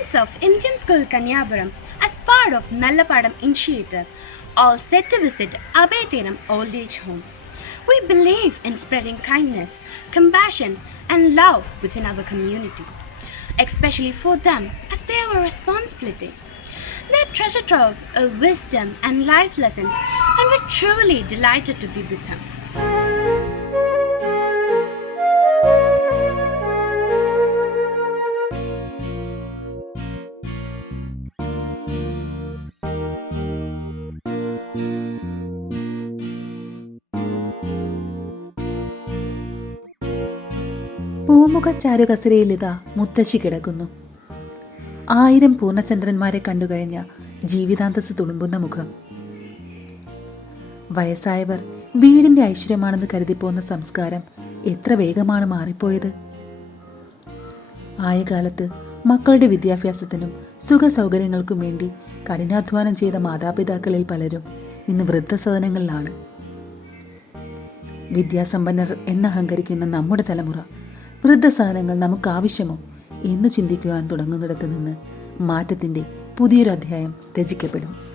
Students of MGM School Kanyapuram, as part of Nallapadam initiative, all set to visit Abhay Old Age Home. We believe in spreading kindness, compassion, and love within our community, especially for them as they have a responsibility. Their treasure trove of wisdom and life lessons, and we're truly delighted to be with them. പൂമുഖച്ചാരു ചാരുകസരയിലിതാ മുത്തശ്ശി കിടക്കുന്നു. ആയിരം പൂർണചന്ദ്രന്മാരെ കണ്ടുകഴിഞ്ഞ ജീവിതാന്തസ് തുളുമ്പുന്ന മുഖം. വയസ്സായവർ വീടിന്റെ ഐശ്വര്യമാണെന്ന് കരുതിപ്പോന്ന സംസ്കാരം എത്ര വേഗമാണ് മാറിപ്പോയത്? ആയ കാലത്ത് മക്കളുടെ വിദ്യാഭ്യാസത്തിനും സുഖ സൗകര്യങ്ങൾക്കും വേണ്ടി കഠിനാധ്വാനം ചെയ്ത മാതാപിതാക്കളിൽ പലരും ഇന്ന് വൃദ്ധസദനങ്ങളിലാണ്. വിദ്യാസമ്പന്നർ എന്നഹങ്കരിക്കുന്ന നമ്മുടെ തലമുറ വൃദ്ധസാധനങ്ങൾ നമുക്ക് ആവശ്യമോ എന്ന് ചിന്തിക്കുവാൻ തുടങ്ങുന്നിടത്ത് നിന്ന് മാറ്റത്തിന്റെ പുതിയൊരു അധ്യായം രചിക്കപ്പെടും.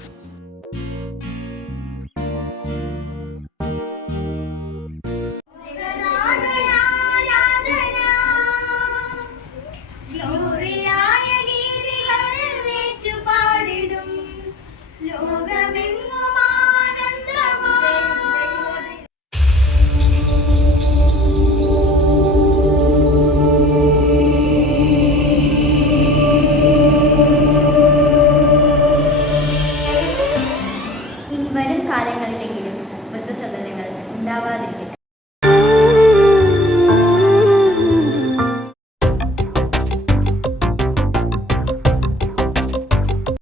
ഇനി വരും കാലങ്ങളിലെങ്കിലും വൃദ്ധസദനങ്ങൾ ഉണ്ടാവാതിരിക്കട്ടെ.